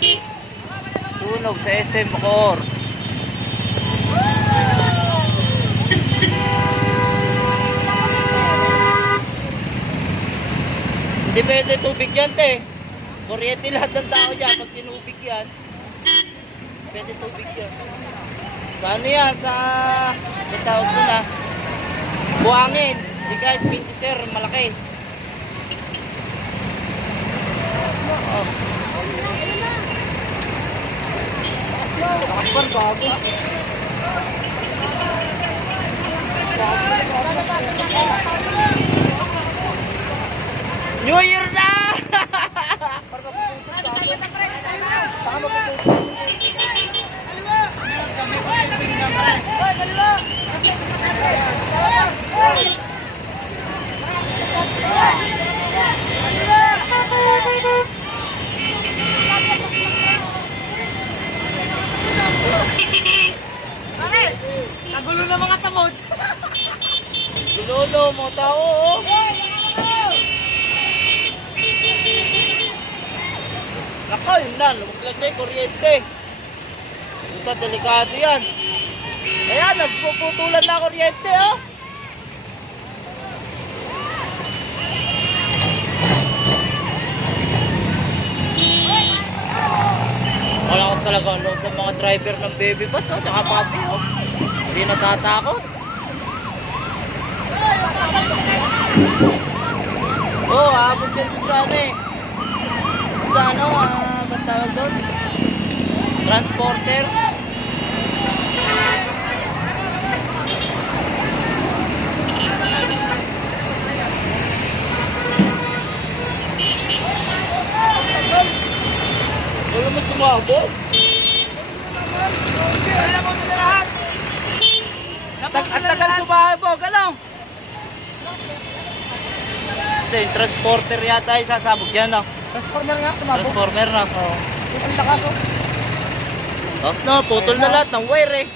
Sunog sa SM Bacoor. Hindi pwede tubig yan, te. Kuryente lahat ng tao dyan pag tinubig yan. Pwede tubig yan. Sa ano yan? Sa tawag ko na buhangin. Hindi guys, pinti sir, malaki. Oh. Nakaspan, bago. New Year na! Nagulo na mga tamod. Gulolo, mga tao, oh. Nako, yun na, lumaglag na yung kuryente. Ito, delikado yan. Kaya, nagpuputulan na kuryente, oh. Malakas talaga ang loob ng mga driver ng baby bus, oh. Tsaka papi, oh. Hindi natatakot. Oh, abot din doon sa ano eh. Sa ano, ba't tawag doon? Transporter. Wala mo sumabot. Alam mo nila lahat. Ang tagal sumabog, ano? Hindi, yung transporter yata yung sasabog yan, no? Transformer nga, sumabog. Transformer na. Oo. Ang lakas, oh. Tapos na, putol na lahat ng wire eh.